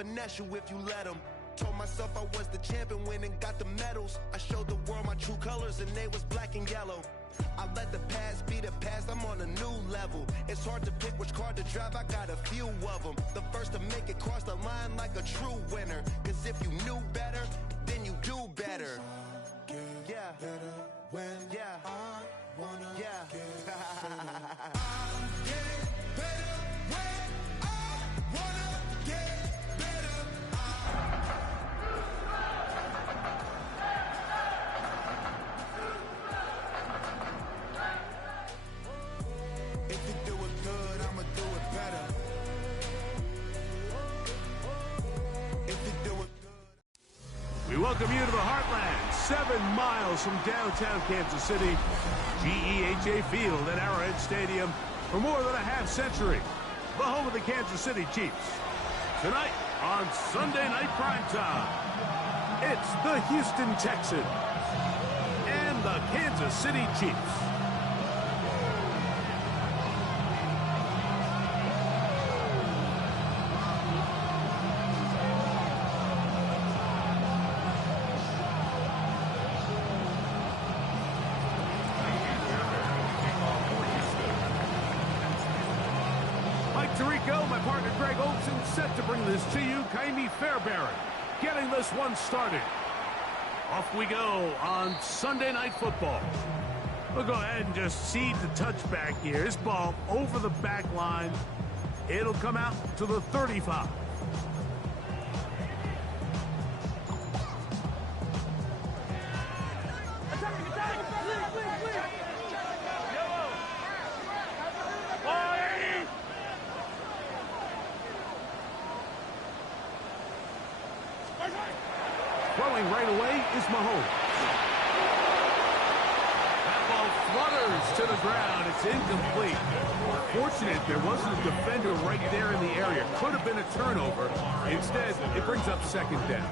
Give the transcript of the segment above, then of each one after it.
finesse you if you let them. Told myself I was the champion, went and got the medals. I showed the world my true colors and they was black and yellow. I let the past be the past, I'm on a new level. It's hard to pick which car to drive, I got a few of them. The first to make it cross the line like a true winner. Cause if you knew better, then you do better. Yeah, better when I wanna get better. I'm getting better when I wanna get better. If you do it good, I'ma do it better. If you do it good. We welcome you to the Heartland, 7 miles from downtown Kansas City. GEHA Field at Arrowhead Stadium for more than a half-century. The home of the Kansas City Chiefs. Tonight on Sunday Night Primetime, it's the Houston Texans and the Kansas City Chiefs. My partner Greg Olson set to bring this to you. Kaimi Fairbairn getting this one started. Off we go on Sunday Night Football. We'll go ahead and just seed the touchback here. This ball over the back line. It'll come out to the 35. Throwing right away is Mahomes. That ball flutters to the ground. It's incomplete. Fortunate there wasn't a defender right there in the area. Could have been a turnover. Instead, it brings up second down.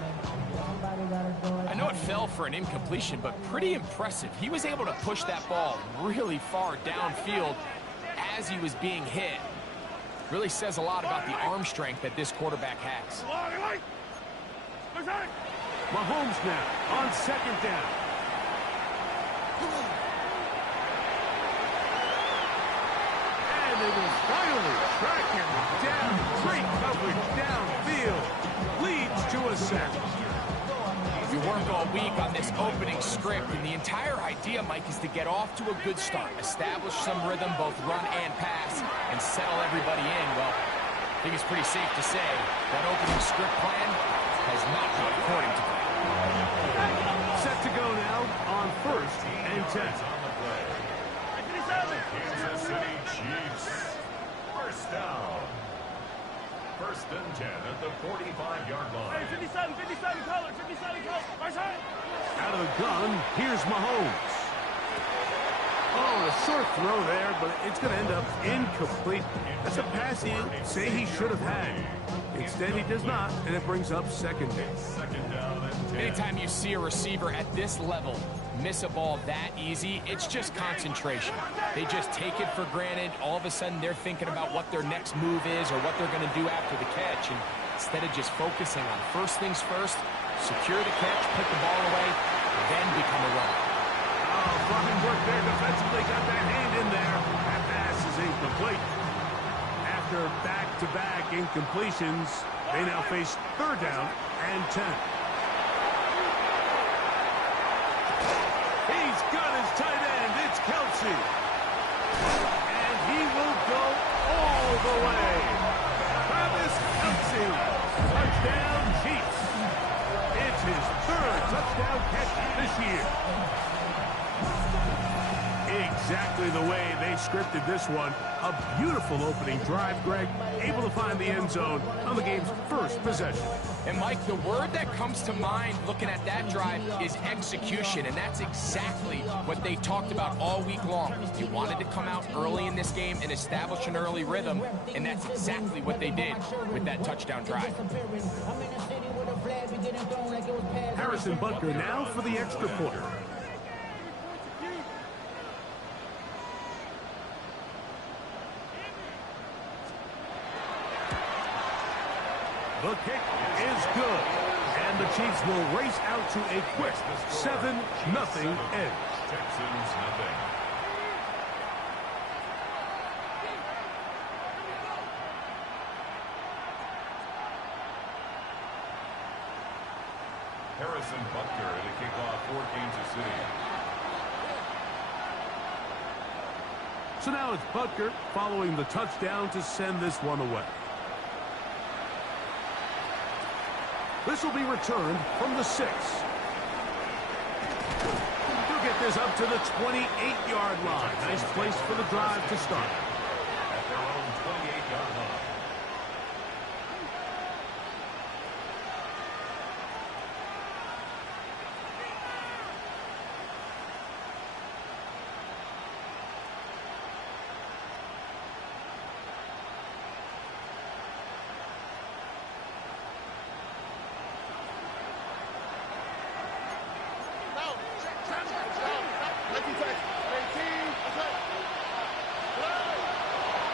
I know it fell for an incompletion, but pretty impressive. He was able to push that ball really far downfield as he was being hit. Really says a lot about the arm strength that this quarterback has. Mahomes now on second down. And they will finally track him down. Great coverage downfield. Leads to a sack. You work all week on this opening script, and the entire idea, Mike, is to get off to a good start, establish some rhythm, both run and pass, and settle everybody in. Well, I think it's pretty safe to say that opening script plan has not gone according to plan. Set to go now on first and 10. Kansas City Chiefs. First down. First and 10 at the 45-yard line. 57, color, 57, color. Out of the gun, here's Mahomes. Oh, a short throw there, but it's going to end up incomplete. That's a pass he'd say he should have had. Instead, he does not, and it brings up second down. Second down and 10. Anytime you see a receiver at this level miss a ball that easy, it's just concentration. They just take it for granted. All of a sudden, they're thinking about what their next move is or what they're going to do after the catch. And instead of just focusing on first things first, secure the catch, put the ball away, then become a runner. Oh, blocking work there defensively. Got that hand in there. That pass is incomplete. After back-to-back incompletions, they now face third down and 10. He's got his tight end. It's Kelsey. And he will go all the way. Travis Kelsey. Touchdown, Chiefs. It's his third touchdown catch this year. Exactly the way they scripted this one. A beautiful opening drive, Greg. Able to find the end zone on the game's first possession. And, Mike, the word that comes to mind looking at that drive is execution, and that's exactly what they talked about all week long. They wanted to come out early in this game and establish an early rhythm, and that's exactly what they did with that touchdown drive. Harrison Butker now for the extra point. The kick is good. And the Chiefs will race out to a quick 7-0 edge. Texans nothing. Harrison Butker to kick off for Kansas City. So now it's Butker following the touchdown to send this one away. This will be returned from the 6. He'll get this up to the 28-yard line. Nice place for the drive to start. At their own 28-yard line.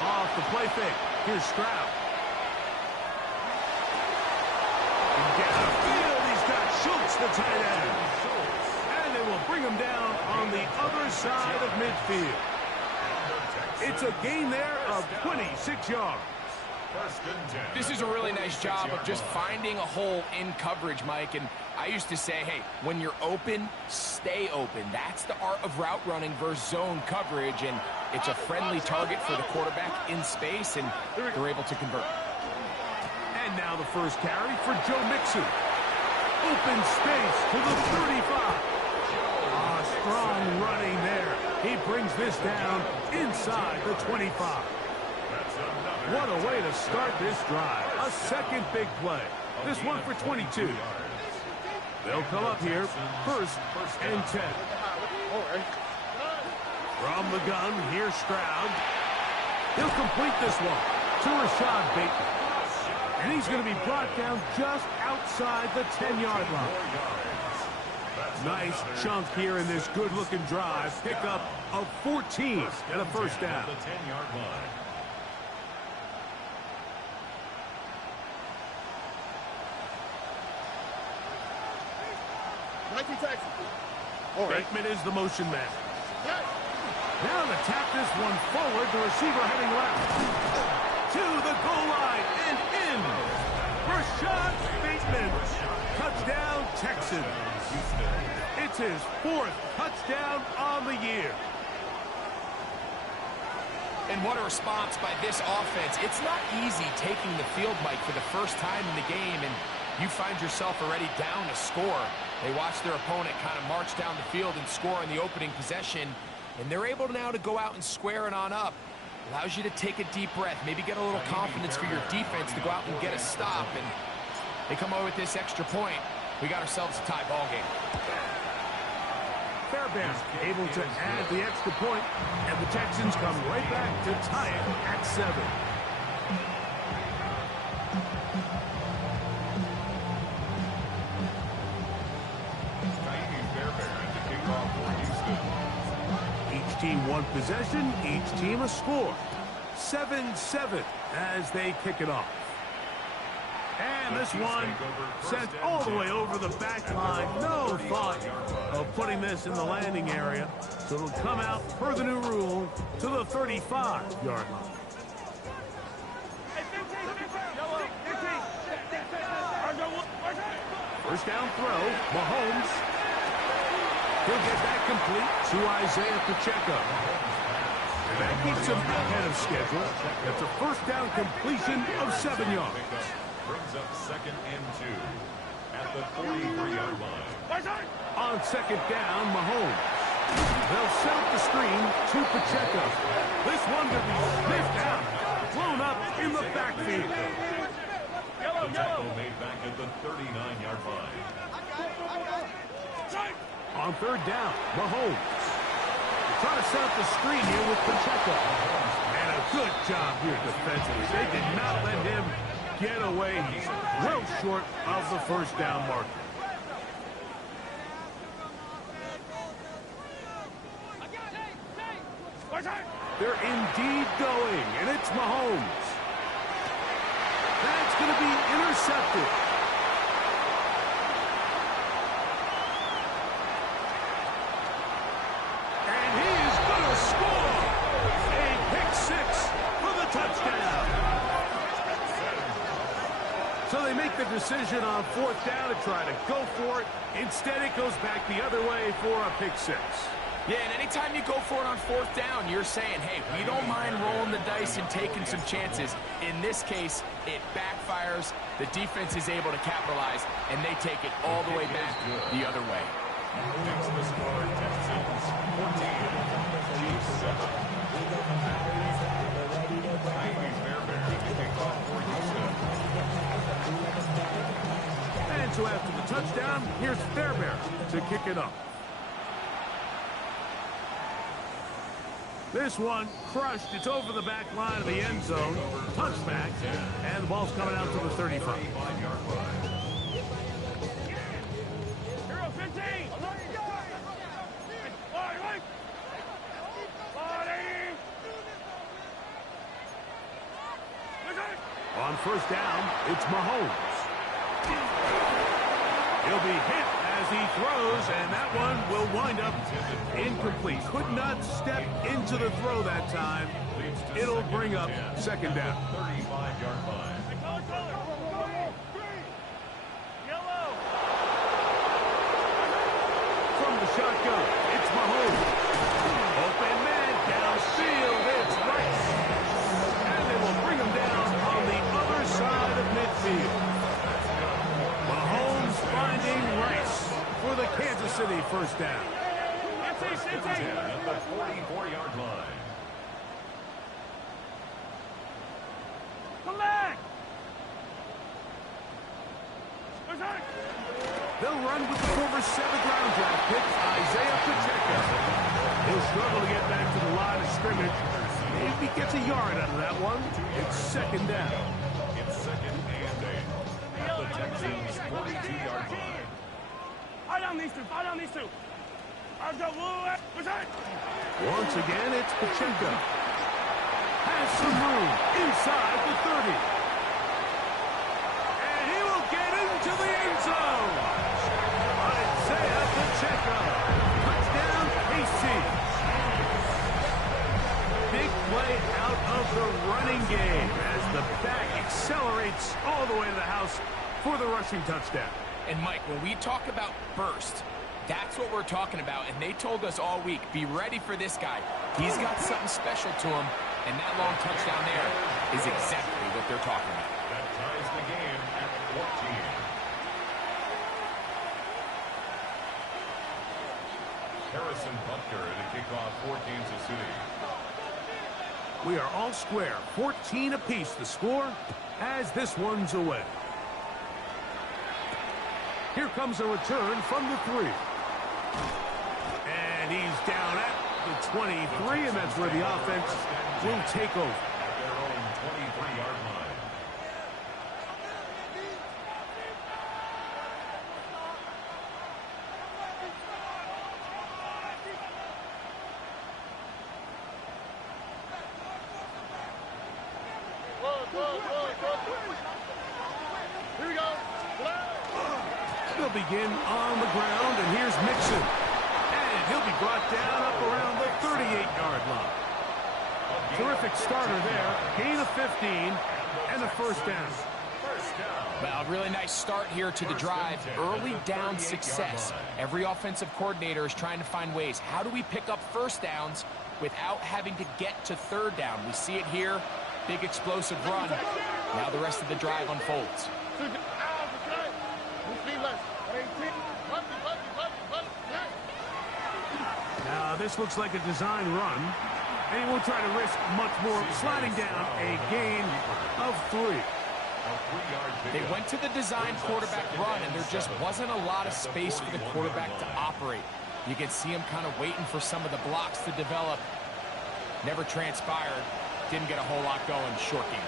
Off the play fake. Here's Stroud. Downfield, he's got Schultz, the tight end. And they will bring him down on the other side of midfield. It's a gain there of 26 yards. This is a really nice job of just finding a hole in coverage, Mike. And I used to say, hey, when you're open, stay open. That's the art of route running versus zone coverage. And it's a friendly target for the quarterback in space, and they're able to convert. And now the first carry for Joe Mixon. Open space to the 35. Strong running there. He brings this down inside the 25. What a way to start this drive. A second big play. This one for 22. They'll come up here, first and 10. From the gun, here's Stroud. He'll complete this one to Rashad Bateman. And he's going to be brought down just outside the 10-yard line. Nice chunk here in this good-looking drive. Pickup of 14 and a first down. The 10-yard line. Bateman is the motion man. Now to tap this one forward, the receiver heading left. To the goal line and in. Rashad Bateman. Touchdown, Texans. It's his 4th touchdown on the year. And what a response by this offense. It's not easy taking the field, Mike, for the first time in the game, and you find yourself already down to score. They watch their opponent kind of march down the field and score in the opening possession, and they're able now to go out and square it on up. Allows you to take a deep breath, maybe get a little confidence for your defense to go out and get a stop, and they come away with this extra point. We got ourselves a tie ball game. Fairbairn able to add the extra point, and the Texans come right back to tie it at 7. Each team one possession, each team a score. 7-7 as they kick it off. And this one sent all the way over the back line. No thought of putting this in the landing area. So it'll come out per the new rule to the 35-yard line. First down throw, Mahomes. He'll get that complete to Isaiah Pacheco. And that keeps him ahead of schedule. That's a first down completion of 7 yards. Brings up 2nd and 2 at the 43-yard line. On second down, Mahomes. They'll set up the screen to Pacheco. This one to be sniffed out, blown up in the backfield. The tackle made back at the 39-yard line. On third down, Mahomes. Trying to set up the screen here with Pacheco. And a good job here defensively. They did not let him get away. He's well short of the first down marker. They're indeed going, and it's Mahomes. That's going to be intercepted. Well, they make the decision on 4th down to try to go for it. Instead, it goes back the other way for a pick 6. Yeah, and anytime you go for it on 4th down, you're saying, hey, we don't mind rolling the dice and taking some chances. In this case, it backfires. The defense is able to capitalize, and they take it all the way back the other way. Next to score, Texans 14, Chiefs 7. And so after the touchdown, here's Fairbairn to kick it up. This one crushed. It's over the back line of the end zone. Touchback. And the ball's coming out to the 35. On 1st down, it's Mahomes. He'll be hit as he throws, and that one will wind up incomplete. Could not step into the throw that time. It'll bring up 2nd down. 35-yard line. From the shotgun, it's Mahomes. Open man downfield, it's Rice. And they will bring him down on the other side of midfield. Mahomes finding Rice for the Kansas City 1st down. At the 44-yard line. Come back! They'll run with the former 7th-round draft pick, Isaiah Pacheco. He'll struggle to get back to the line of scrimmage. Maybe gets a yard out of that one. It's 2nd down. It's 2nd and 8. At the Texans 42-yard line. Fire down these two. Fire down these two. I've got one. Once again, it's Pacheco. Has some room inside the 30. And he will get into the end zone. Isaiah Pacheco. Touchdown, KC. Big play out of the running game as the back accelerates all the way to the house for the rushing touchdown. And, Mike, when we talk about burst, that's what we're talking about. And they told us all week, be ready for this guy. He's got something special to him. And that long touchdown there is exactly what they're talking about. That ties the game at 14. Harrison Butker to kick off for Kansas City. We are all square. 14 apiece the score as this one's away. Here comes a return from the 3. And he's down at the 23, and that's where the offense will take over. At their own 23-yard line. Here we go. They'll begin on the ground, and here's Mixon. And he'll be brought down up around the 38-yard line. Terrific starter there. Gain of 15 and a 1st down. Well, a really nice start here to the drive. Early down success. Every offensive coordinator is trying to find ways. How do we pick up 1st downs without having to get to 3rd down? We see it here. Big explosive run. Now the rest of the drive unfolds. Now this looks like a design run. And he won't try to risk much more. Sliding down a gain of 3. They went to the design quarterback run, and there just wasn't a lot of space for the quarterback to operate. You can see him kind of waiting for some of the blocks to develop. Never transpired. Didn't get a whole lot going. Short game.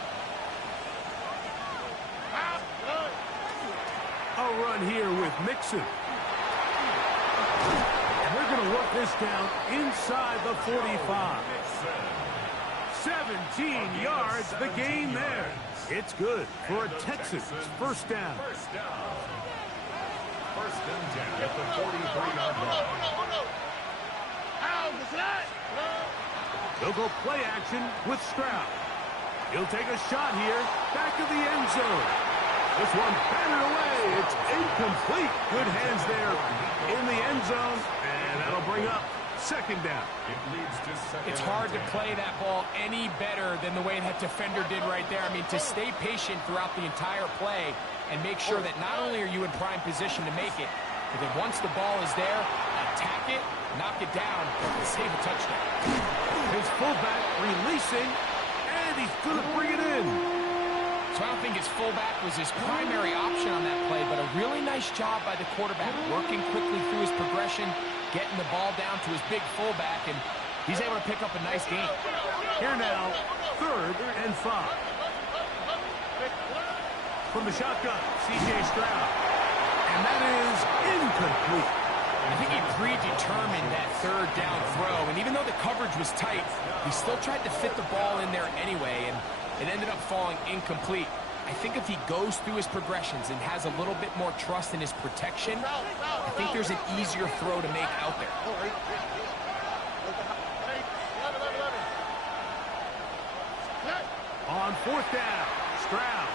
A run here with Mixon. And they're going to work this down inside the 45. 17 yards, the gain there. It's good for a Texans 1st down. 1st and 10 at the 43-yard line. They'll go play action with Stroud. He'll take a shot here, back of the end zone. This one batted away. It's incomplete. Good hands there in the end zone, and that'll bring up second down. It's hard to play that ball any better than the way that defender did right there. I mean, to stay patient throughout the entire play and make sure that not only are you in prime position to make it, but then once the ball is there, attack it, knock it down, and save a touchdown. His fullback releasing, and he's going to bring it in. So I don't think his fullback was his primary option on that play, but a really nice job by the quarterback, working quickly through his progression, getting the ball down to his big fullback, and he's able to pick up a nice gain. Here now, 3rd and 5. From the shotgun, C.J. Stroud. And that is incomplete. I think he predetermined that 3rd down throw, and even though the coverage was tight, he still tried to fit the ball in there anyway, and it ended up falling incomplete. I think if he goes through his progressions and has a little bit more trust in his protection, I think there's an easier throw to make out there. On 4th down, Stroud.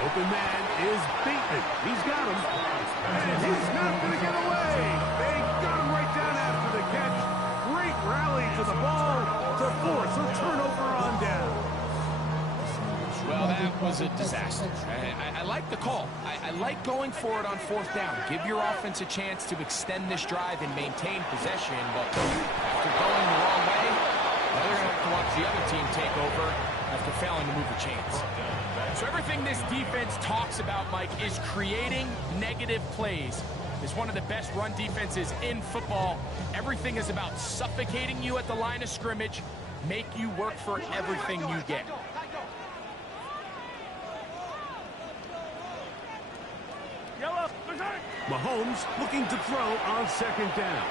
Open man is Bateman. He's got him. And he's not going to get away. They got him right down after the catch. Great rally to the ball to force a turnover on down. Well, that was a disaster. I like the call. I like going for it on 4th down. Give your offense a chance to extend this drive and maintain possession. But after going the wrong way, they're going to have to watch the other team take over after failing to move the chains. So everything this defense talks about, Mike, is creating negative plays. It's one of the best run defenses in football. Everything is about suffocating you at the line of scrimmage, make you work for everything you get. Mahomes looking to throw on 2nd down.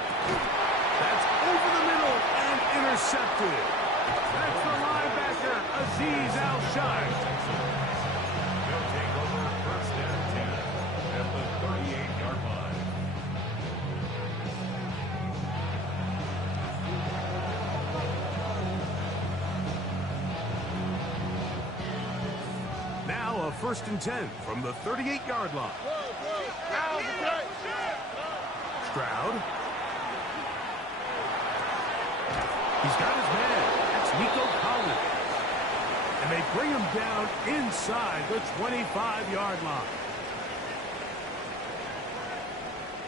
That's over the middle and intercepted. That's the linebacker, Azeez Al-Shai. They'll take over 1st and 10 at the 38-yard line. Now a 1st and 10 from the 38-yard line. Stroud. He's got his man. That's Nico Collins. And they bring him down inside the 25-yard line.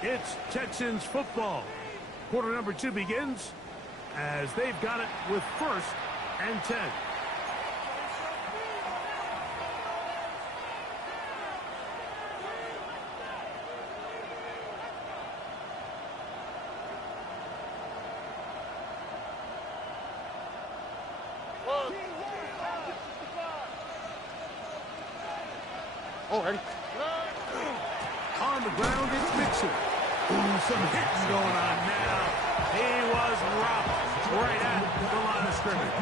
It's Texans football. Quarter number 2 begins as they've got it with 1st and 10. Ready? On the ground, it's Mixon. Ooh, some hitting going on now. He was rocked right at the line of scrimmage.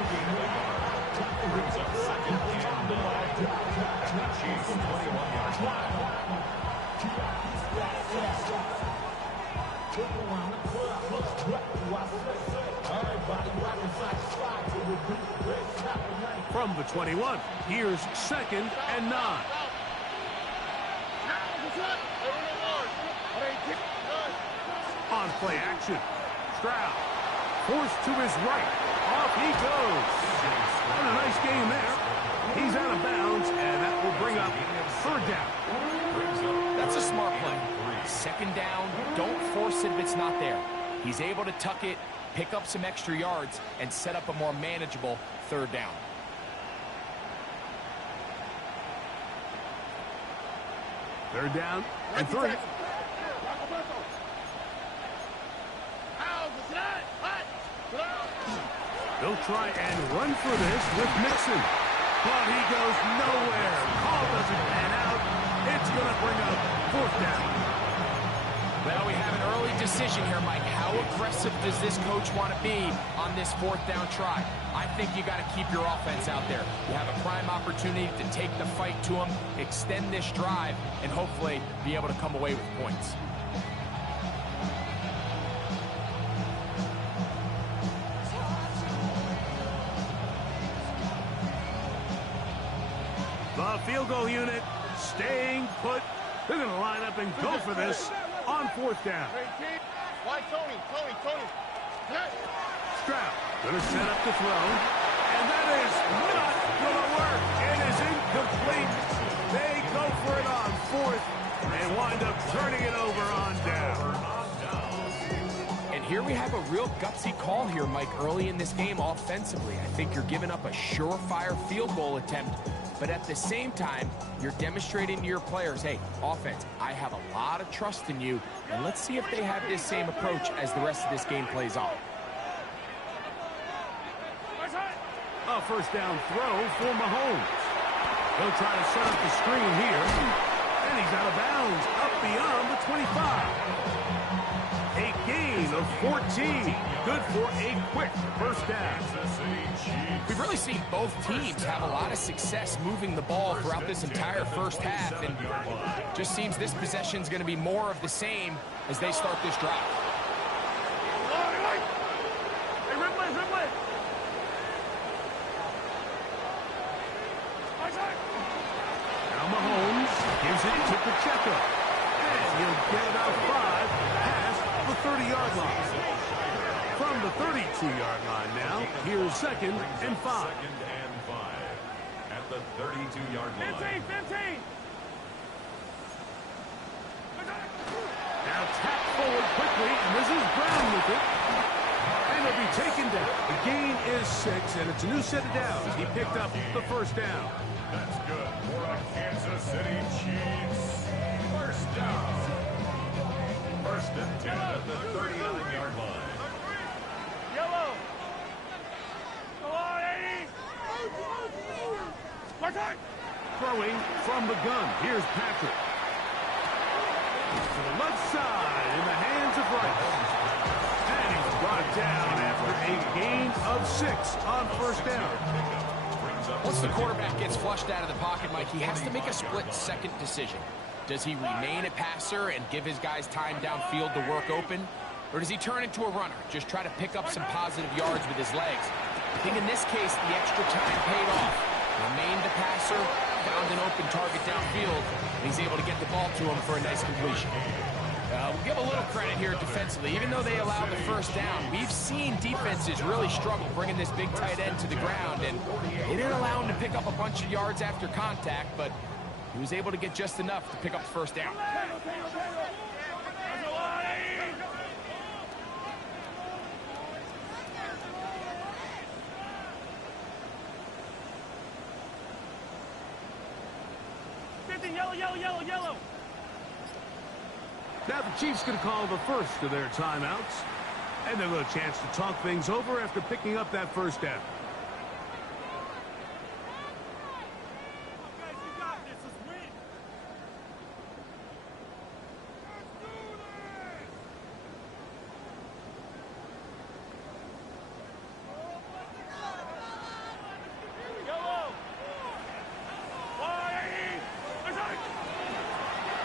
Brings up 2nd and 9. The Chiefs 21-yard line. From the 21, here's 2nd and 9. On play action, Stroud forced to his right. Off he goes. And a nice game there. He's out of bounds, and that will bring up 3rd down. That's a smart play. 2nd down, don't force it if it's not there. He's able to tuck it, pick up some extra yards, and set up a more manageable 3rd down. Third down and 3. They'll try and run for this with Mixon. But he goes nowhere. Call doesn't pan out. It's going to bring up 4th down. Well, we have an early decision here, Mike. How aggressive does this coach want to be on this 4th down try? I think you got to keep your offense out there. You have a prime opportunity to take the fight to him, extend this drive, and hopefully be able to come away with points. The field goal unit staying put. They're going to line up and go for this on 4th down. Why, Tony? Stroud going to set up the throw. And that is not going to work. It is incomplete. They go for it on 4th and wind up turning it over on down. And here we have a real gutsy call here, Mike, early in this game offensively. I think you're giving up a surefire field goal attempt, but at the same time, you're demonstrating to your players, hey, offense, I have a lot of trust in you, and let's see if they have this same approach as the rest of this game plays on. A 1st down throw for Mahomes. He'll try to set up the screen here, and he's out of bounds, up beyond the 25. A gain of 14. Good for a quick 1st down. We've really seen both teams have a lot of success moving the ball throughout this entire 1st half, and just seems this possession is going to be more of the same as they start this drive. Hey, Ripley! Now Mahomes gives it to Pacheco. And he'll get it out 5 past the 30-yard line. From the 32-yard line now, here's 2nd and 5. 2nd and 5 at the 32-yard line. 15! Now tapped forward quickly, and this is Brown with it. And he'll be taken down. The gain is 6, and it's a new set of downs. He picked up the 1st down. That's good for a Kansas City Chiefs 1st down. 1st and 10 at the 39-yard line. Yellow! Go on, 80! Throwing from the gun. Here's Patrick. To the left side in the hands of Ritz. And he's brought down after a gain of 6 on 1st down. Once the quarterback gets flushed out of the pocket, Mike, he has to make a split-second decision. Does he remain a passer and give his guys time downfield to work open? Or does he turn into a runner, just try to pick up some positive yards with his legs? I think in this case, the extra time paid off. Remained a passer, found an open target downfield, and he's able to get the ball to him for a nice completion. We'll give a little credit here defensively. Even though they allowed the 1st down, we've seen defenses really struggle bringing this big tight end to the ground, and they didn't allow him to pick up a bunch of yards after contact, but he was able to get just enough to pick up the 1st down. Yellow! Now the Chiefs going to call the first of their timeouts. And they'll get a chance to talk things over after picking up that 1st down.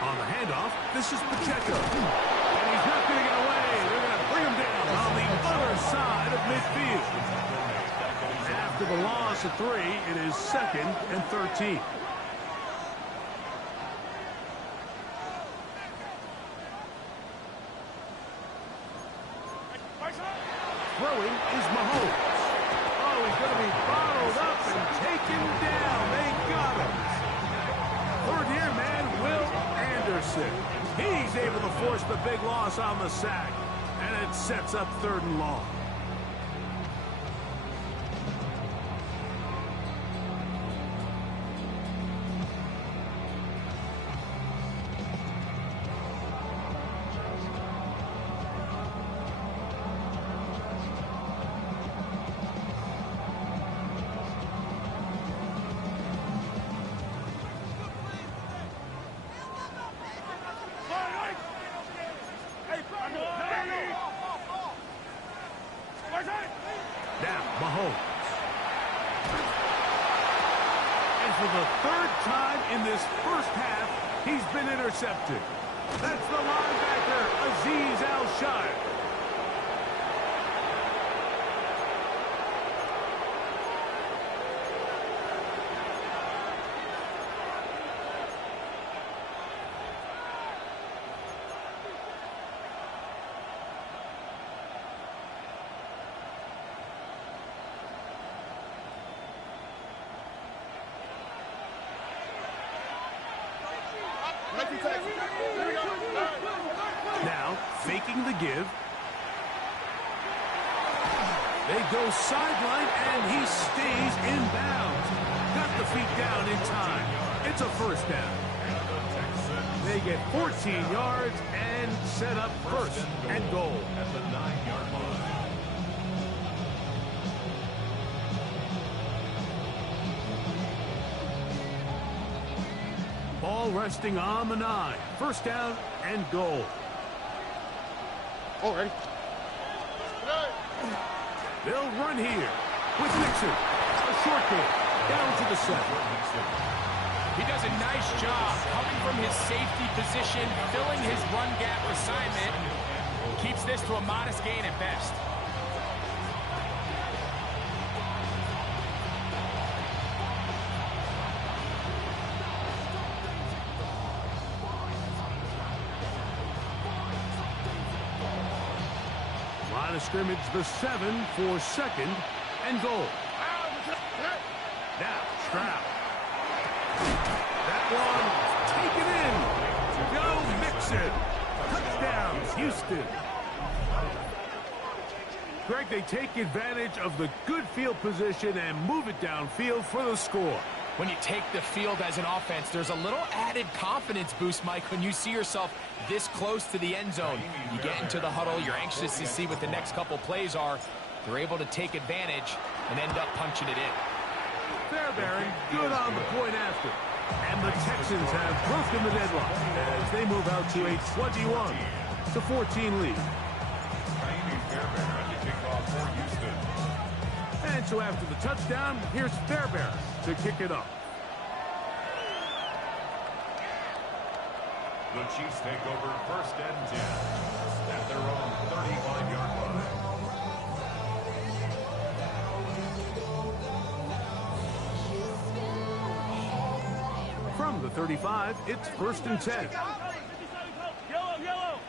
On the handoff, this is Pacheco. And he's not going to get away. They're going to bring him down on the other side of midfield. After the loss of 3, it is 2nd and 13. Throwing is Mahomes. Oh, he's going to be bottled up and taken down. They got him. 3rd-year man, Will Anderson. He's able to force the big loss on the sack, and it sets up 3rd and long. Now, Mahomes. And for the 3rd time in this 1st half, he's been intercepted. That's the linebacker, Azeez Al-Shire. Now, faking the give. They go sideline, and he stays in bounds. Got the feet down in time. It's a first down. They get 14 yards and set up first and goal. At the 9-yard line. Ball resting on the 9. First down and goal. Oh, ready. They'll run here with Nixon. A short game down to the 7. He does a nice job coming from his safety position, filling his run gap assignment. Keeps this to a modest gain at best. Line of scrimmage, the 7 for second and goal. Now, Stroud. That one, take it in. Joe Mixon. Touchdown, Houston. Greg, they take advantage of the good field position and move it downfield for the score. When you take the field as an offense, there's a little added confidence boost, Mike, when you see yourself this close to the end zone. You get into the huddle, you're anxious to see what the next couple plays are. They're able to take advantage and end up punching it in. Fairbairn, good on the point after. And the Texans have broken the deadlock as they move out to a 21-14 lead. And so after the touchdown, here's Fairbairn to kick it off. The Chiefs take over first and 10 at their own 35-yard line. From the 35, it's first and 10. Yellow.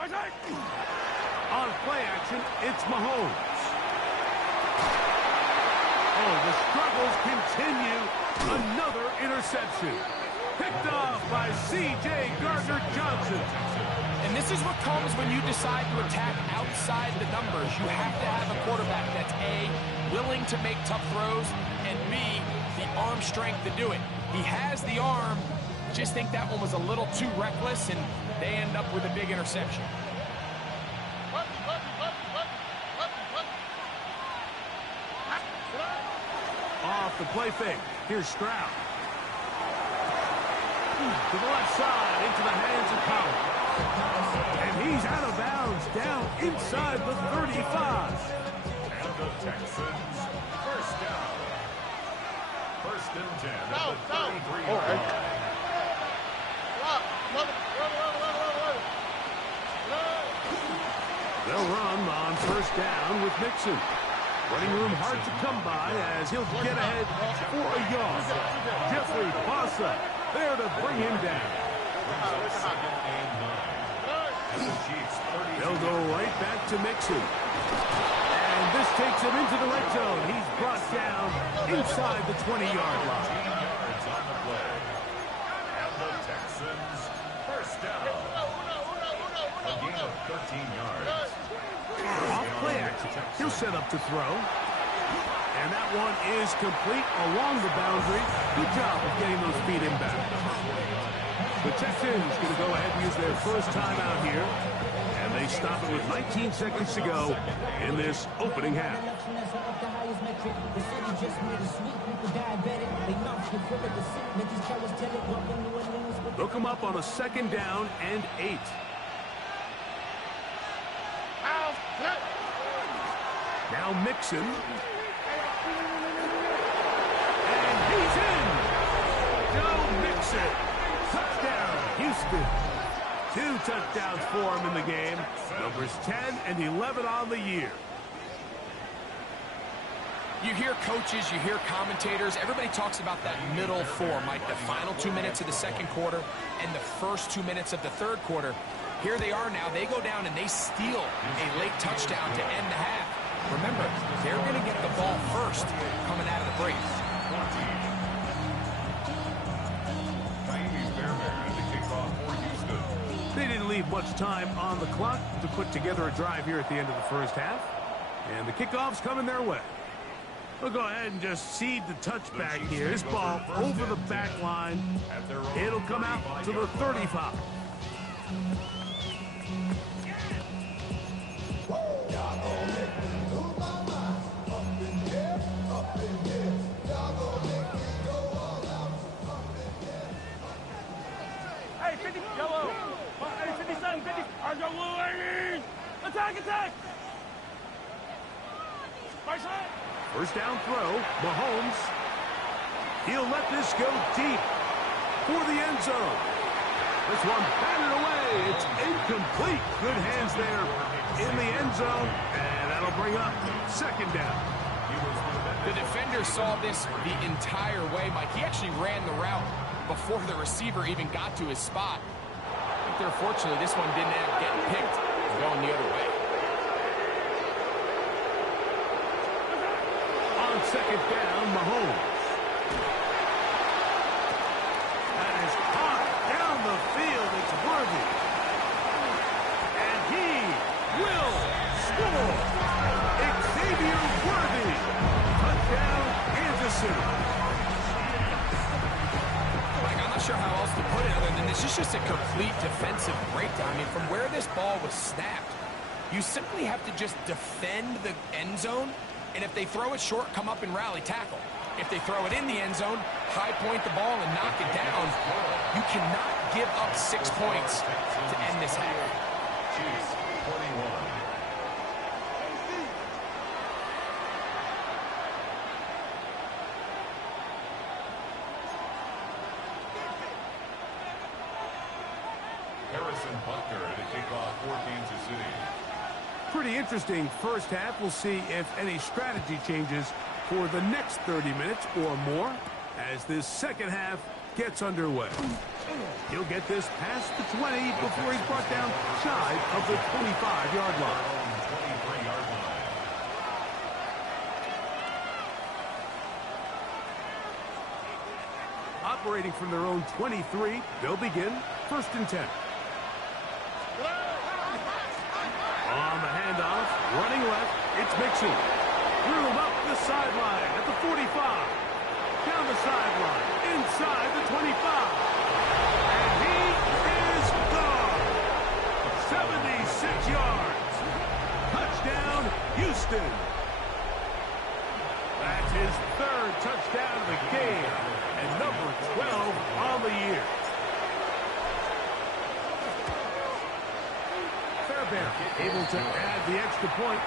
On play action, it's Mahomes. Oh, the struggles continue. Another interception. Picked off by C.J. Gardner-Johnson. And this is what comes when you decide to attack outside the numbers. You have to have a quarterback that's A, willing to make tough throws, and B, the arm strength to do it. He has the arm. Just think that one was a little too reckless, and they end up with a big interception. Off the play fake. Here's Stroud. To the left side, into the hands of Collins. And he's out of bounds, down inside the 35. And the Texans, first down. First and 10 at the 33-yard line. They'll run on first down with Nixon. Running room hard to come by as he'll get ahead for a yard. Jeffrey Bossa there to bring him down. They'll go right back to Mixon. And this takes him into the red zone. He's brought down inside the 20-yard line. On the play. And the Texans, first down. A gain of 13 yards. Off play action. He'll set up to throw. And that one is complete along the boundary. Good job of getting those feet in back. The Texans going to go ahead and use their first timeout here. And they stop it with 19 seconds to go in this opening half. Hook them up on a second down and 8. Now Mixon. And he's in. Joe Mixon. Touchdown, Houston. 2 touchdowns for him in the game. Numbers 10 and 11 on the year. You hear coaches, you hear commentators, everybody talks about that middle four, Mike, the final 2 minutes of the second quarter and the first 2 minutes of the third quarter. Here they are now. They go down and they steal a late touchdown to end the half. Remember, they're going to get the ball first coming out of the break. leave much time on the clock to put together a drive here at the end of the first half. And the kickoff's coming their way. We'll go ahead and just seed the touchback here. This ball over the back line. It'll come out to the 35. Hey, 50, yellow. Hey, 57, 50. Ours go blue, 80. Attack, attack. Right side. First down throw, Mahomes. He'll let this go deep for the end zone. This one batted away. It's incomplete. Good hands there in the end zone, and that'll bring up second down. The defender saw this the entire way, Mike. He actually ran the route before the receiver even got to his spot. I think they're fortunate this one didn't end up getting picked and going the other way. On second down, Mahomes. That is hot down the field. It's Worthy. And he will score. Xavier Worthy. Touchdown, Kansas City. Mike, I'm not sure how else to put it other than this is just a complete defensive breakdown. I mean, from where this ball was snapped, you simply have to just defend the end zone. And if they throw it short, come up and rally tackle. If they throw it in the end zone, high point the ball and knock it down. You cannot give up 6 points to end this half. Chiefs, 21. Harrison Butker to kick off for Kansas City. Pretty interesting first half. We'll see if any strategy changes for the next 30 minutes or more as this second half gets underway. He'll get this past the 20 before he's brought down shy of the 25-yard line. 23-yard line. Operating from their own 23, they'll begin first and 10. On the handoff, running left, it's Mixon. Threw him up the sideline at the 45. Down the sideline, inside the 25. And he is gone. 76 yards. Touchdown, Houston. That's his third touchdown of the game. And number 12 on the year. Able to add the extra point,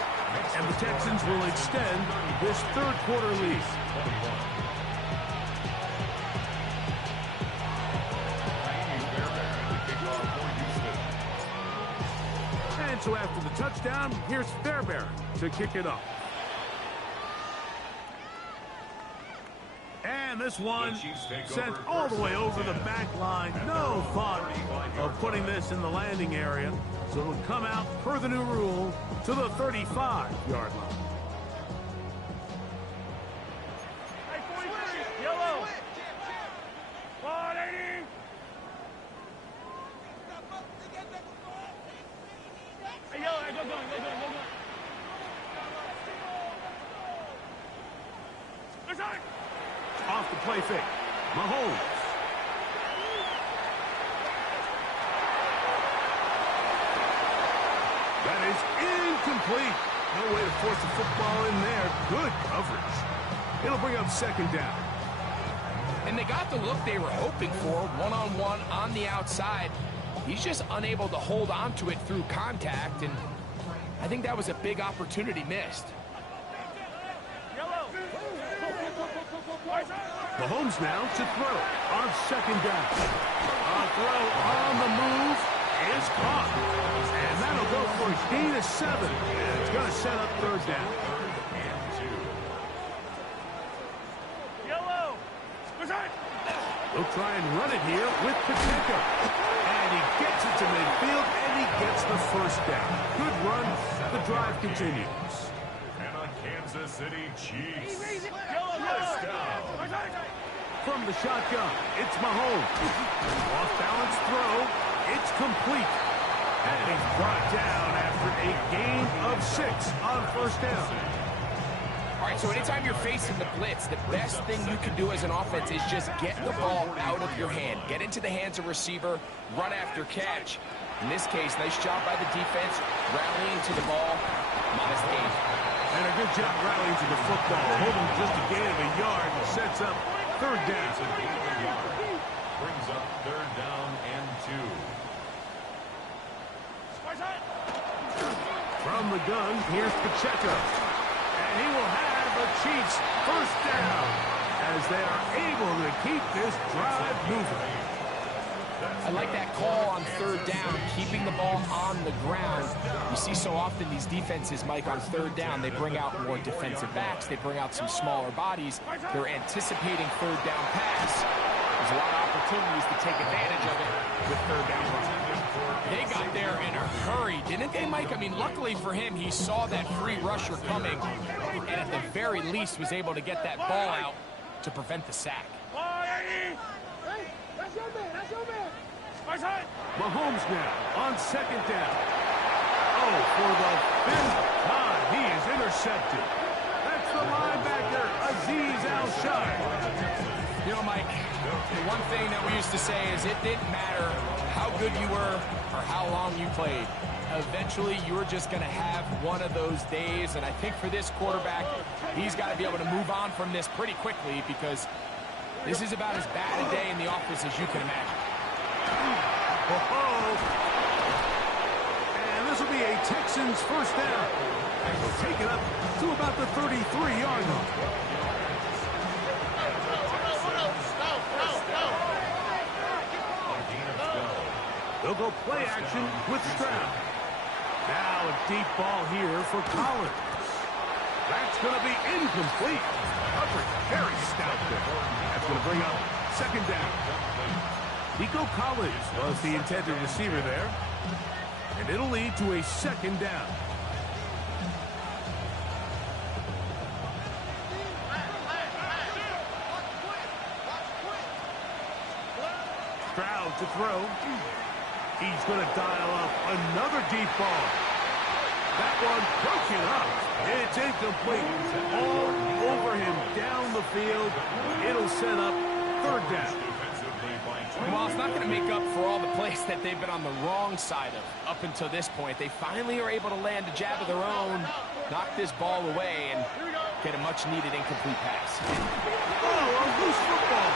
and the Texans will extend this third quarter lead. And so after the touchdown, here's Fairbairn to kick it off. And this one sent all the way over the back line. No thought of putting this in the landing area. So it'll come out, per the new rule, to the 35-yard line. Hey, 43, yellow. 180. Hey, yellow, hey, go going. Good side. Off the play fake. Mahomes. That is incomplete. No way to force the football in there. Good coverage. It'll bring up second down. And they got the look they were hoping for, one-on-one on the outside. He's just unable to hold on to it through contact, and I think that was a big opportunity missed. Mahomes now to throw on second down. A throw on the move is caught. And that'll go for a gain of 7. And it's going to set up third down. Yellow. Good side. They'll try and run it here with Pacheco. And he gets it to midfield, and he gets the first down. Good run. The drive continues. And on Kansas City Chiefs. First down. From the shotgun, it's Mahomes. Off-balance throw. It's complete. And he's brought down after a gain of 6 on first down. All right, so anytime you're facing the blitz, the best thing you can do as an offense is just get the ball out of your hand. Get into the hands of receiver, run after catch. In this case, nice job by the defense, rallying to the ball, modest gain. And a good job rallying to the football, holding just a gain of a yard and sets up third down. Brings up third down and 2. From the gun, here's Pacheco. And he will have the Chiefs first down as they are able to keep this drive moving. I like that call on third down, keeping the ball on the ground. You see so often these defenses, Mike, on third down, they bring out more defensive backs. They bring out some smaller bodies. They're anticipating third down pass. There's a lot of opportunities to take advantage of it with third down run. They got there in a hurry, didn't they, Mike? I mean, luckily for him, he saw that free rusher coming and at the very least was able to get that ball out to prevent the sack. Mahomes now on second down. Oh, for the 5th time, he is intercepted. That's the linebacker, Azeez Al-Shai. You know, Mike, the one thing that we used to say is it didn't matter how good you were or how long you played. Eventually, you were just going to have one of those days, and I think for this quarterback, he's got to be able to move on from this pretty quickly because this is about as bad a day in the office as you can imagine. And this will be a Texans first down. And we'll take it up to about the 33-yard line. They'll go play action with Stroud. Now a deep ball here for Collins. That's going to be incomplete. Coverage very stout there. That's going to bring up second down. Nico Collins was the intended receiver there. And it'll lead to a second down. Stroud to throw. He's going to dial up another deep ball. That one broken up. It's incomplete. All over him down the field. It'll set up third down. Well, it's not going to make up for all the plays that they've been on the wrong side of up until this point. They finally are able to land a jab of their own, knock this ball away, and get a much-needed incomplete pass. Oh, a loose football.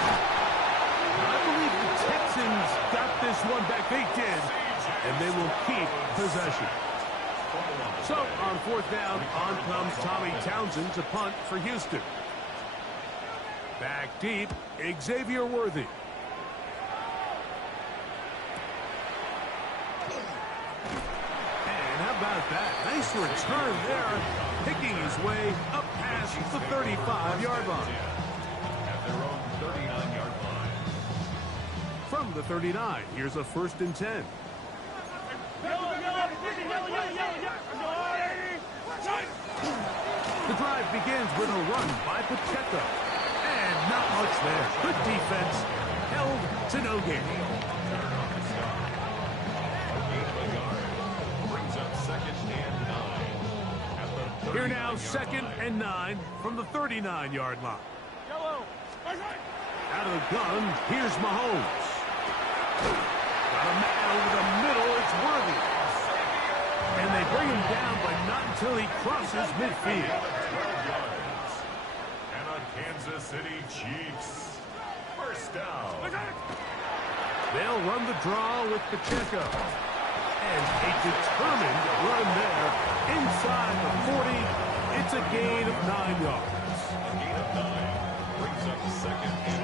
I believe the Texans got this one back. They did, and they will keep possession. So, on fourth down, on comes Tommy Townsend to punt for Houston. Back deep, Xavier Worthy. And how about that? Nice return there, picking his way up past the 35-yard line. At their own 39-yard line. From the 39, here's a 1st and 10. The drive begins with a run by Pacheco. And not much there. Good defense. Held to no gain. Brings up second and 9. Here now, 2nd and 9 from the 39-yard line. Out of the gun, here's Mahomes. Got a man over the middle, it's Worthy. And they bring him down, but not until he crosses midfield. And a Kansas City Chiefs first down. They'll run the draw with Pacheco. And a determined run there inside the 40. It's a gain of 9 yards. A gain of 9 brings up second and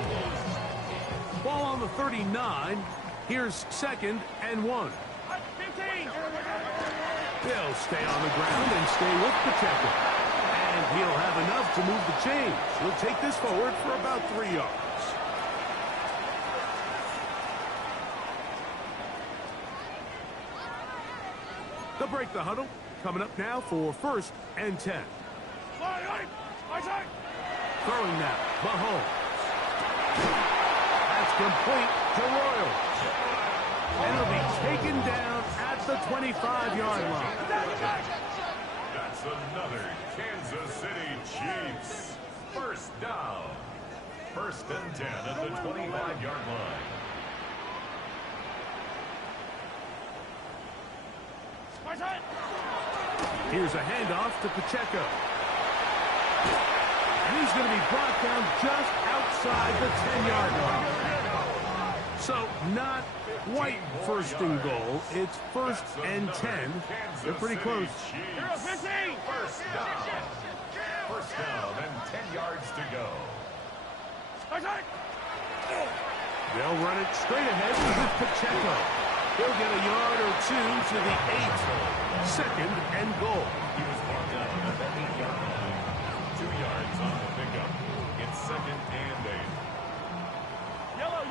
1. Ball on the 39. Here's 2nd and 1. They'll stay on the ground and stay with Pacheco. And he'll have enough to move the chains. He'll take this forward for about 3 yards. They'll break the huddle. Coming up now for 1st and 10. Throwing now, Mahomes. That's complete to Royal. And it'll be taken down at the 25-yard line. That's another Kansas City Chiefs. First down. First and 10 at the 25-yard line. Here's a handoff to Pacheco. And he's going to be brought down just outside the 10-yard line. So not quite first and goal. It's first and 10. They're pretty close. First down. First down and 10 yards to go. They'll run it straight ahead with Pacheco. He'll get a yard or two to the 8. Second and goal. He was brought down at the 8-yard line. 2 yards on the pickup. It's second and 8. Yellow.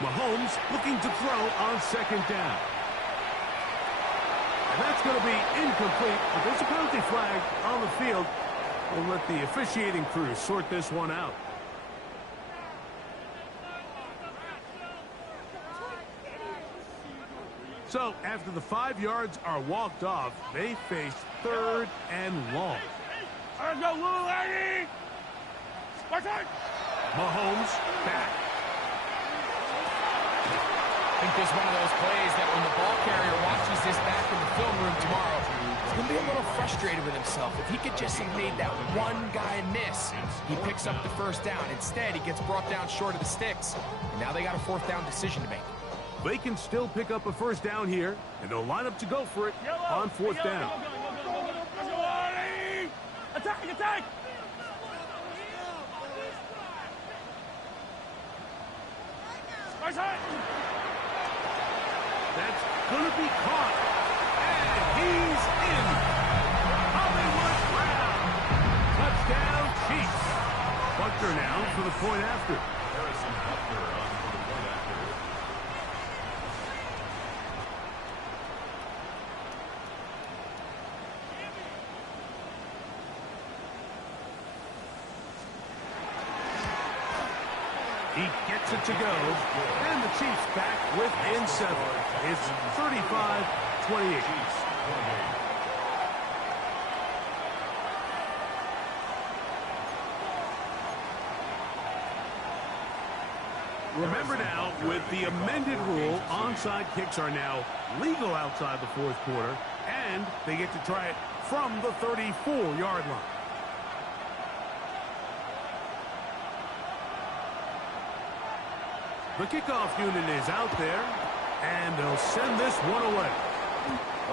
Mahomes looking to throw on second down. And that's going to be incomplete, but there's a penalty flag on the field. We'll let the officiating crew sort this one out. So, after the 5 yards are walked off, they face third and long. Mahomes back. I think this is one of those plays that when the ball carrier watches this back in the film room tomorrow, he's going to be a little frustrated with himself. If he could just have made that one guy miss, he picks up the first down. Instead, he gets brought down short of the sticks. And now they got a fourth down decision to make. They can still pick up a first down here, and they'll line up to go for it on fourth down. Attack! That's going to be caught. And he's in. Hollywood Brown. Touchdown, Chiefs. Butker now for the point after. Harrison Butker on for the point after. He gets it to go. And the Chiefs back within 7. It's 35-28. Remember now, with the amended rule, onside kicks are now legal outside the fourth quarter, and they get to try it from the 34-yard line. The kickoff unit is out there, and they'll send this one away.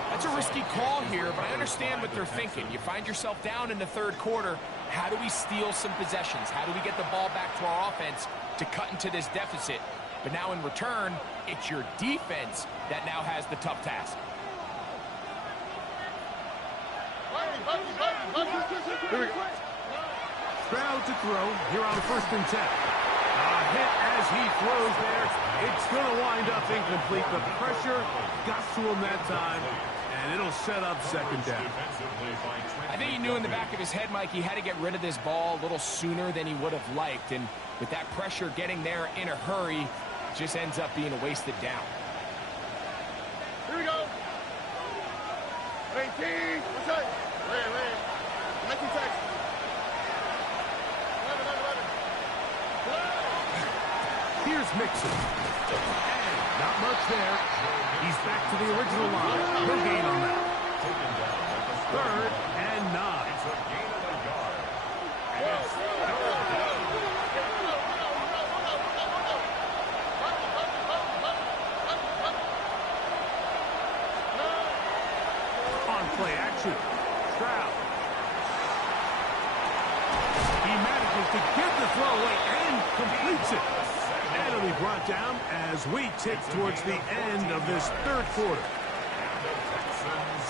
That's a risky call here, but I understand what they're thinking. You find yourself down in the third quarter. How do we steal some possessions? How do we get the ball back to our offense to cut into this deficit? But now in return, it's your defense that now has the tough task. Stroud to throw here on first and 10. A hit as he throws there. It's going to wind up incomplete. The pressure got to him that time, and it'll set up second down. I think he knew in the back of his head, Mike, he had to get rid of this ball a little sooner than he would have liked. And with that pressure getting there in a hurry, it just ends up being a wasted down. Here we go. 18. What's up? Wait. 19 seconds. 11. Here's Mixon. And not much there. He's back to the original line. No gain on that. Third and 9. It's a gain of a yard. And it's on play action. Stroud. He manages to get the throw away and completes it. And it'll be brought down as we tick towards the end of this third quarter.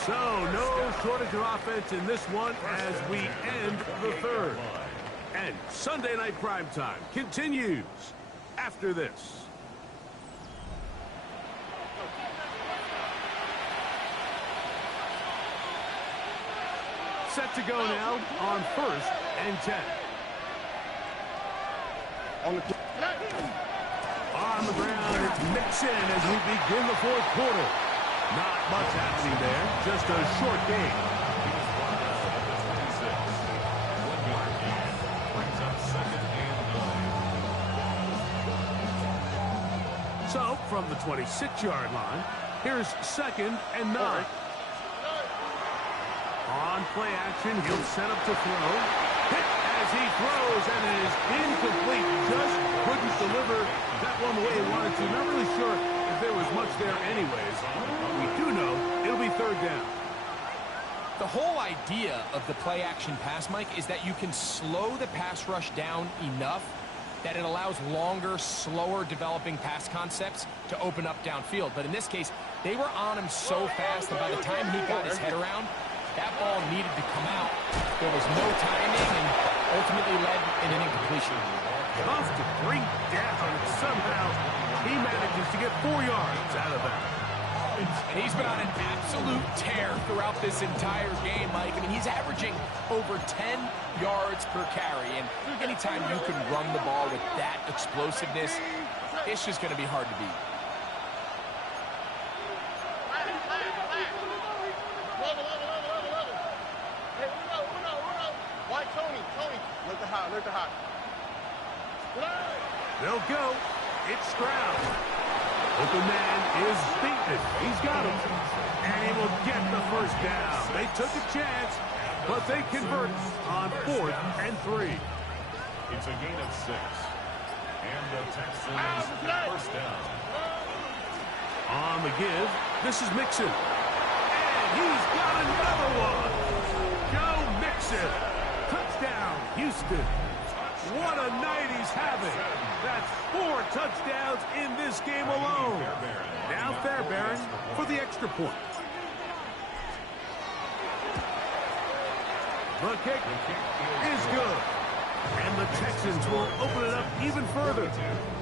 So no shortage of offense in this one as we end the third. And Sunday Night Primetime continues after this. Set to go now on first and 10. On the ground, it's Mixon as we begin the fourth quarter. Not much happening there, just a short game. He was brought out at the 26. 1-yard gain. Brings up 2nd and 9. So, from the 26-yard line, here's 2nd and 9. On play action, he'll set up to throw. Hit as he throws, and it is incomplete. Just couldn't deliver that one the way he wanted to. Not really sure if there was much there anyways. We do know it'll be 3rd down. The whole idea of the play action pass, Mike, is that you can slow the pass rush down enough that it allows longer, slower developing pass concepts to open up downfield. But in this case, they were on him so fast that by the time he got his head around, that ball needed to come out. There was no timing and ultimately led in an incompletion. Tough to bring down. Somehow he manages to get 4 yards out of that. And he's been on an absolute tear throughout this entire game, Mike. I mean, he's averaging over 10 yards per carry. And anytime you can run the ball with that explosiveness, it's just going to be hard to beat. Look hot. They'll go. It's Stroud. Open man is beaten. He's got him. And he will get the 1st down. They took a chance, but they convert on 4th and 3. It's a gain of 6. And the Texans 1st down. On the give, this is Mixon. And he's got another one. Go Mixon. Touchdown, Houston. What a night he's having. That's 4 touchdowns in this game alone. Now Fairbairn for the extra point. The kick is good. And the Texans will open it up even further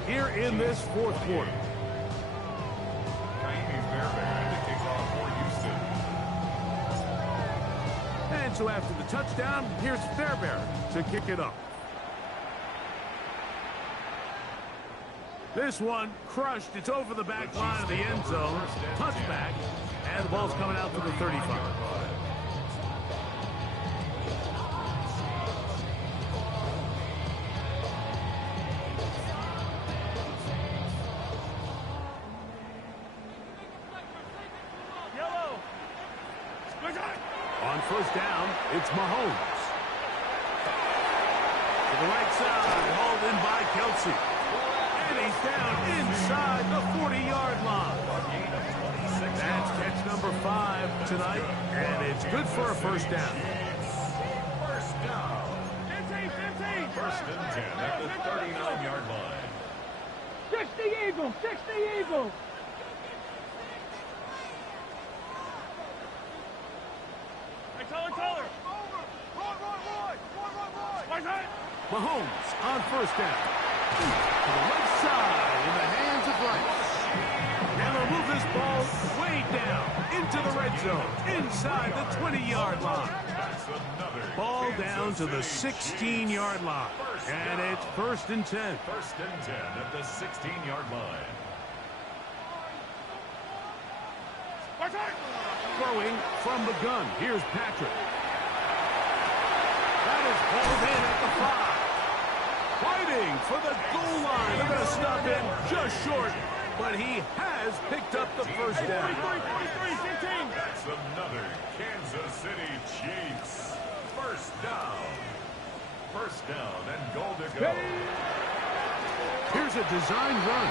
here in this 4th quarter. Fairbairn to kick off for Houston. And so after the touchdown, here's Fairbairn to kick it up. This one crushed. It's over the back line of the end zone. Touchback. And the ball's coming out to the 35. On 1st down, it's Mahomes. To the right side, hauled in by Kelsey. And he's down inside the 40-yard line. That's catch number 5 tonight, and it's good for a 1st down. 1st down. 1st and 10 at the 39-yard line. 60 Eagles! 60 Eagles! Taller! Mahomes on 1st down. To the right side in the hands of Ritz. And they'll move this ball way down into the red zone, inside the 20-yard line. Ball down to the 16-yard line. And it's 1st and 10. 1st and 10 at the 16-yard line. Throwing from the gun. Here's Patrick. That is hauled in at the 5. Fighting for the goal line. They're going to stop him just short, but he has picked up the 1st down. That's another Kansas City Chiefs. 1st down. 1st down and goal to go. Here's a design run.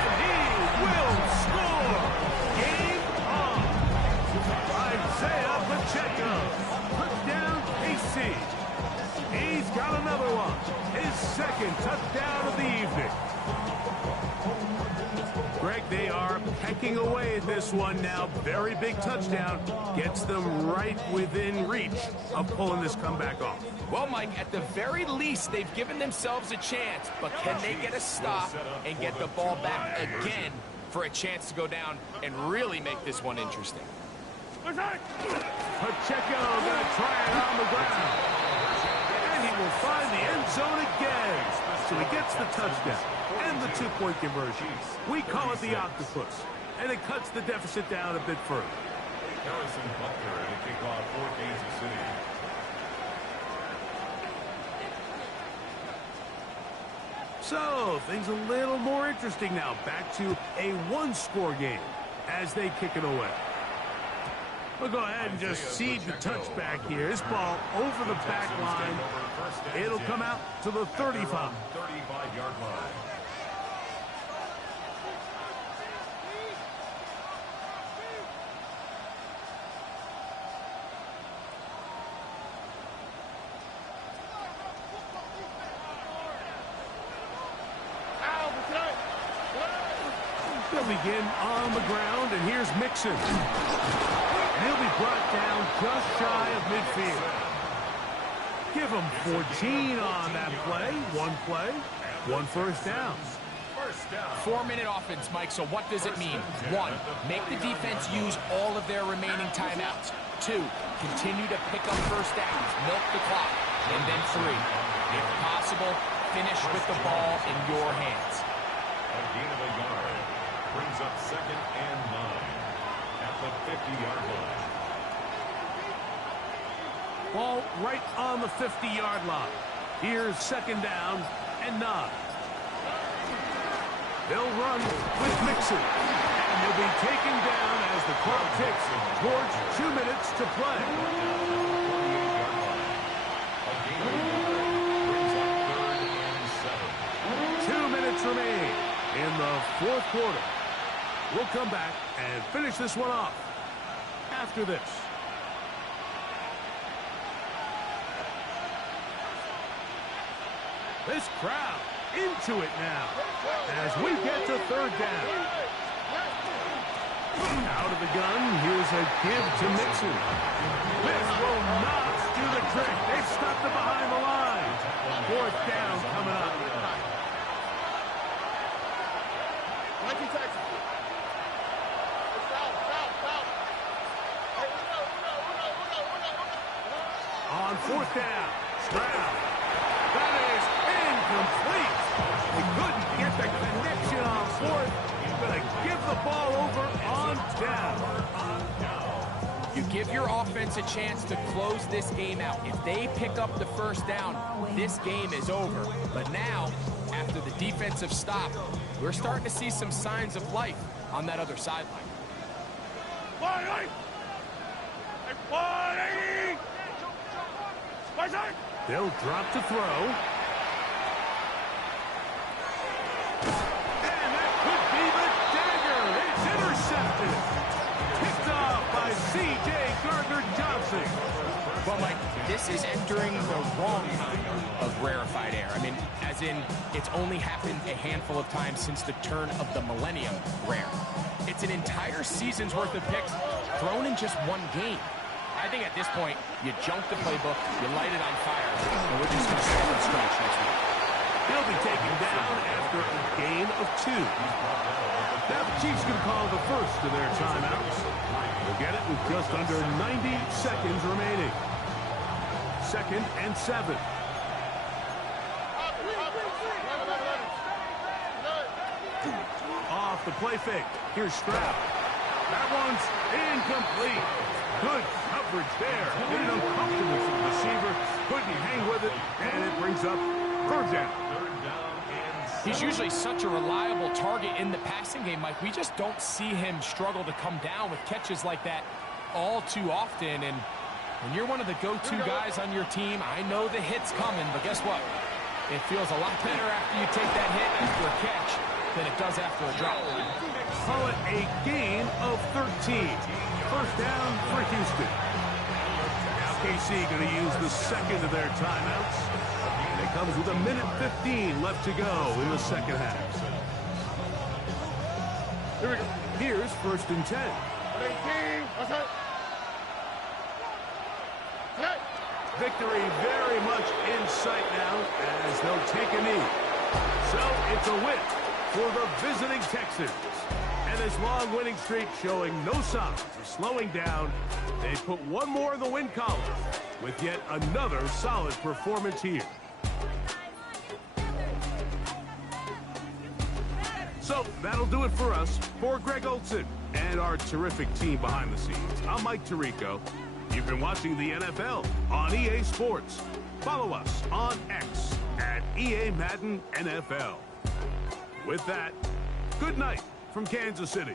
And he will score. Game on. Isaiah Pacheco. Touchdown, KC. He's got another one. His 2nd touchdown of the evening. Greg, they are pecking away at this one now. Very big touchdown. Gets them right within reach of pulling this comeback off. Well, Mike, at the very least, they've given themselves a chance. But can they get a stop and get the ball back again for a chance to go down and really make this one interesting? Pacheco going to try it on the ground. And he will find the end zone again. So he gets the touchdown. And and the two-point conversion. We call it the octopus, and it cuts the deficit down a bit further. Harrison Butler to kick off for Kansas City. So, things a little more interesting now. Back to a one-score game as they kick it away. We'll go ahead and just cede the touchback here. This ball over the back line. It'll come out to the 35. 35-yard line. They'll begin on the ground, and here's Mixon. And he'll be brought down just shy of midfield. Give him 14 on that play. One first down. 4-minute offense, Mike, so what does it mean? 1, make the defense use all of their remaining timeouts. 2, continue to pick up first downs, milk the clock. And then 3, if possible, finish with the ball in your hands. A gain of a yard brings up 2nd and 9 at the 50-yard line. Ball right on the 50-yard line. Here's 2nd down and 9. They'll run with Mixon, and he'll be taken down as the clock ticks towards 2 minutes to play. A gain of a yard brings up 3rd and 7. 2 minutes remain in the 4th quarter. We'll come back and finish this one off after this. This crowd into it now as we get to 3rd down. Out of the gun, here's a give to Mixon. This will not do the trick. They've stopped it behind the line. 4th down coming up. On 4th down, Stroud. That is incomplete. They couldn't get the connection on 4th. He's going to give the ball over on down. You give your offense a chance to close this game out. If they pick up the first down, this game is over. But now, after the defensive stop, we're starting to see some signs of life on that other sideline. They'll drop to throw. And that could be the dagger. It's intercepted. Picked off by C.J. Gardner-Johnson. Well, Mike, this is entering the wrong kind of rarefied air. I mean, as in, it's only happened a handful of times since the turn of the millennium rare. It's an entire season's worth of picks thrown in just one game. I think at this point, you junk the playbook, you light it on fire, and we're just going to start from scratch next week. He'll be taken down after a gain of 2. Now the Chiefs can call the first of their timeouts. We'll get it with just under 90 seconds remaining. 2nd and 7. Off the play fake. Here's Stroud. That one's incomplete. Good coverage there. Made it uncomfortable for the receiver. Couldn't hang with it, and it brings up 3rd down. He's usually such a reliable target in the passing game, Mike. We just don't see him struggle to come down with catches like that all too often. And when you're one of the go-to guys on your team, I know the hit's coming, but guess what? It feels a lot better after you take that hit after a catch than it does after a drop. Call it a gain of 13. 1st down for Houston. Now KC going to use the 2nd of their timeouts. And it comes with 1:15 left to go in the 2nd half. Here we go. Here's 1st and 10. Victory very much in sight now as they'll take a knee. So it's a win for the visiting Texans. And his long winning streak showing no signs of slowing down. They put one more in the win column with yet another solid performance here. That'll do it for us. For Greg Olson and our terrific team behind the scenes, I'm Mike Tirico. You've been watching the NFL on EA Sports. Follow us on X at EA Madden NFL. With that, good night from Kansas City.